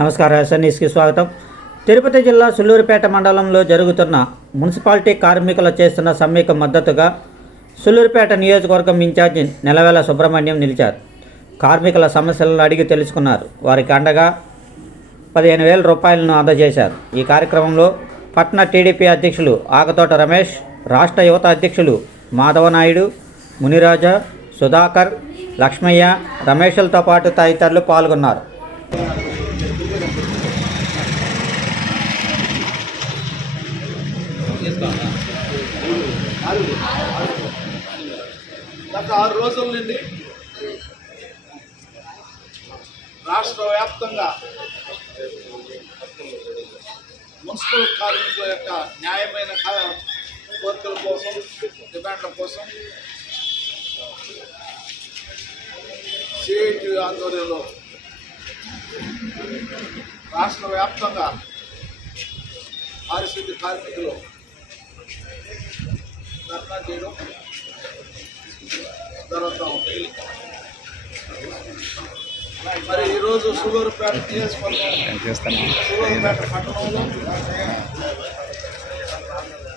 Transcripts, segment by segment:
నమస్కారం ఎస్ఎన్ఎస్కి స్వాగతం. తిరుపతి జిల్లా సుళ్లూరుపేట మండలంలో జరుగుతున్న మున్సిపాలిటీ కార్మికులు చేస్తున్న సమ్మెకు మద్దతుగా సుళ్లూరుపేట నియోజకవర్గం ఇన్ఛార్జి నెలవేల సుబ్రహ్మణ్యం నిలిచారు. కార్మికుల సమస్యలను అడిగి తెలుసుకున్నారు. వారికి అండగా 15,000 రూపాయలను అందజేశారు. ఈ కార్యక్రమంలో పట్టణ టీడీపీ అధ్యక్షులు ఆగతోట రమేష్, రాష్ట్ర యువత అధ్యక్షులు మాధవనాయుడు, మునిరాజా, సుధాకర్, లక్ష్మయ్య, రమేష్లతో పాటు తదితరులు పాల్గొన్నారు. గత 6 రోజుల నుండి రాష్ట్ర వ్యాప్తంగా మున్సిపల్ కార్మికుల యొక్క న్యాయమైన కోరికల కోసం, డిమాండ్ల కోసం సిఐటి ఆధ్వర్యంలో రాష్ట్ర వ్యాప్తంగా పారిశుద్ధ్య కార్మికులు ధర్నా చేయడం జరుగుతూ ఉంది. మరి ఈరోజు సుళ్లూరుపేట సుళ్లూరుపేట పట్టణంలో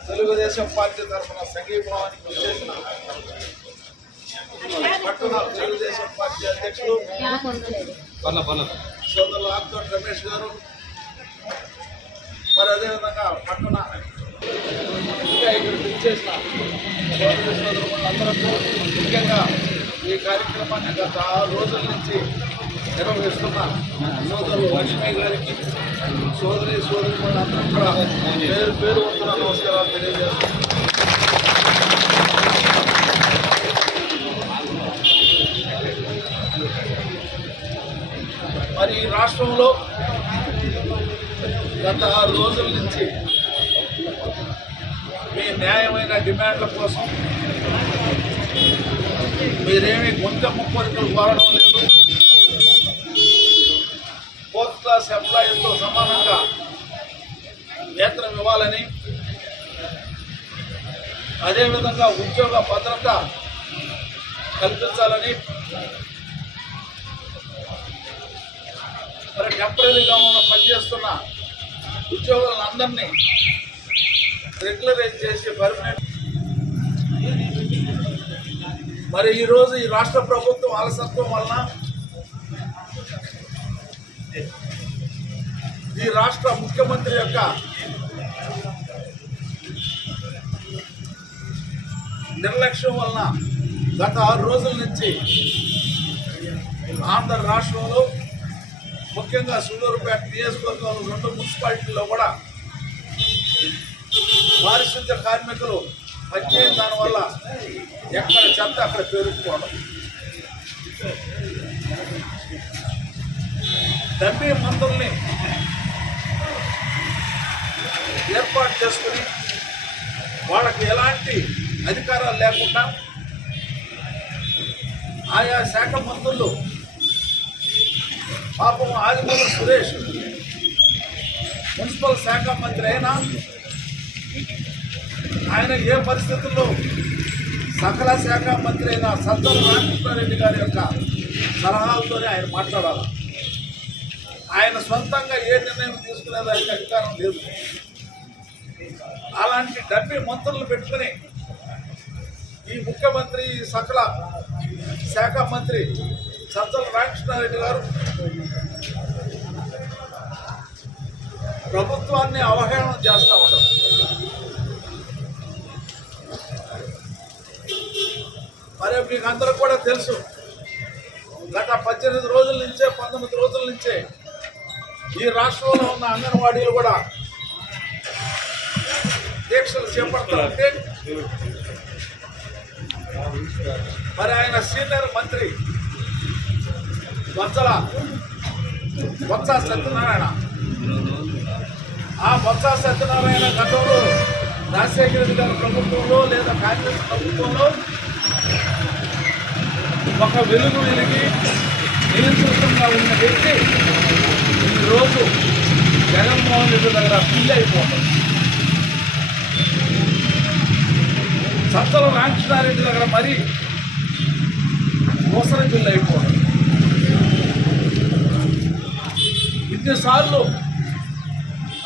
తెలుగుదేశం పార్టీ తరఫున సంఘీభావానికి చేసిన పట్టణ తెలుగుదేశం పార్టీ అధ్యక్షులు సోదరులు ఆగతోట రమేష్ గారు, మరి అదేవిధంగా పట్టణ ఇంకా ఇక్కడికి ఇచ్చేసిన సోదరులందరూ ముఖ్యంగా ఈ కార్యక్రమాన్ని గత 6 రోజుల నుంచి నిర్వహిస్తున్న సోదరులు లక్ష్మీ గారికి, సోదరులందరూ కూడా పేరు వంతున నమస్కారాలు తెలియజేస్తున్నాను. మరి ఈ రాష్ట్రంలో గత 6 రోజుల నుంచి మీ న్యాయమైన డిమాండ్ల కోసం మీరేమీ గొంతెమ్మ కోరికలు కోరడం లేదు. 4th క్లాస్ ఎంప్లాయీస్తో సమానంగా వేతనం ఇవ్వాలని, అదేవిధంగా ఉద్యోగ భద్రత కల్పించాలని, మరి టెంపరీగా పనిచేస్తున్న ఉద్యోగులందరినీ రెగ్యులరైజ్ చేసి పర్మనెంట్. మరి ఈరోజు ఈ రాష్ట్ర ప్రభుత్వం అలసత్వం వలన ఈ రాష్ట్ర ముఖ్యమంత్రి యొక్క నిర్లక్ష్యం వలన గత 6 రోజుల నుంచి ఆంధ్ర రాష్ట్రంలో ముఖ్యంగా సుళ్లూరుపేట నియోజకవర్గంలో 2 మున్సిపాలిటీల్లో కూడా పారిశుద్ధ్య కార్మికులు పనిచేయని దానివల్ల ఎక్కడ చెత్త అక్కడ పేరుకుపోవడం, డబ్బీ మందుల్ని ఏర్పాటు చేసుకుని వాళ్ళకి ఎలాంటి అధికారాలు లేకుండా ఆయా శాఖ మంత్రులు, పాపం ఆదిమూల సురేష్ మున్సిపల్ శాఖ మంత్రి అయినా ఆయన ఏ పరిస్థితుల్లో సకల శాఖ మంత్రి అయిన సజ్జల రామకృష్ణారెడ్డి గారి యొక్క సలహాలతోనే ఆయన మాట్లాడాలి. ఆయన సొంతంగా ఏ నిర్ణయం తీసుకునేదానికి అధికారం లేదు. అలాంటి డబ్బీ మంత్రులు పెట్టుకుని ఈ ముఖ్యమంత్రి, సకల శాఖ మంత్రి సజ్జల రామకృష్ణారెడ్డి గారు ప్రభుత్వాన్ని అవహేళన చేస్తూ ఉంటారు. మరి మీకు అందరూ కూడా తెలుసు, గత 18 రోజుల నుంచే 19 రోజుల నుంచే ఈ రాష్ట్రంలో ఉన్న అంగన్వాడీలు కూడా దీక్షలు చేపడతారంటే మరి ఆయన సీనియర్ మంత్రి బొత్స సత్యనారాయణ, ఆ బొత్స సత్యనారాయణ గతంలో రాజశేఖర రెడ్డి గారి ప్రభుత్వంలో లేదా కాంగ్రెస్ ప్రభుత్వంలో ఒక వెలుగు వెలిగి నిరంతరంగా ఉన్న వ్యక్తి ఈరోజు జగన్మోహన్ రెడ్డి దగ్గర పిల్లి అయిపోతుంది. సజ్జల రామకృష్ణారెడ్డి దగ్గర మరీ మోసర పిల్లి అయిపోతుంది. ఇన్నిసార్లు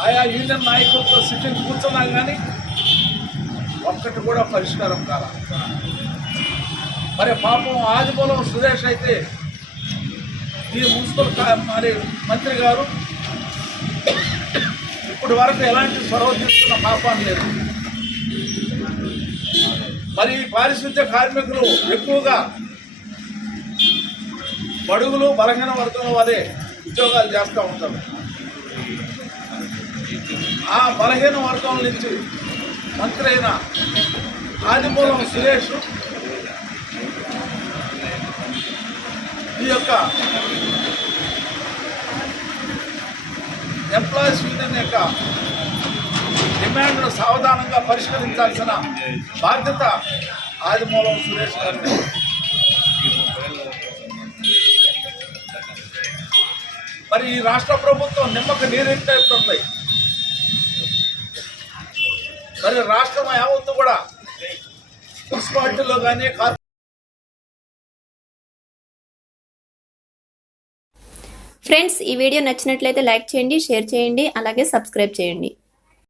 ఆయా యూనియన్ నాయకులతో సిట్టింగ్ కూర్చున్నా కానీ ఒక్కటి కూడా పరిష్కారం కాల. మరి పాపం ఆదిమూలం సురేష్ అయితే ఈ మున్సిపల్ మరి మంత్రి గారు ఇప్పటి వరకు ఎలాంటి చొరవ తీసుకున్న పాపాన్ని లేదు. మరి ఈ పారిశుద్ధ్య కార్మికులు ఎక్కువగా బడుగులు బలహీన వర్గం వారే ఉద్యోగాలు చేస్తూ ఉంటారు. ఆ బలహీన వర్గం నుంచి మంత్రి అయిన ఆదిమూలం సురేష్ ఈ యొక్క ఎంప్లాయీస్ యూనియన్ యొక్క డిమాండ్ను సావధానంగా పరిష్కరించాల్సిన బాధ్యత ఆదిమూలం సురేష్ గారిని. మరి ఈ రాష్ట్ర ప్రభుత్వం నిమ్మక నీరెట్టినట్టుంది. మరి రాష్ట్రం యావత్తు కూడా మున్సిపాలిటీలో కానీ ఫ్రెండ్స్, ఈ వీడియో నచ్చినట్లయితే లైక్ చేయండి, షేర్ చేయండి, అలాగే సబ్స్క్రైబ్ చేయండి.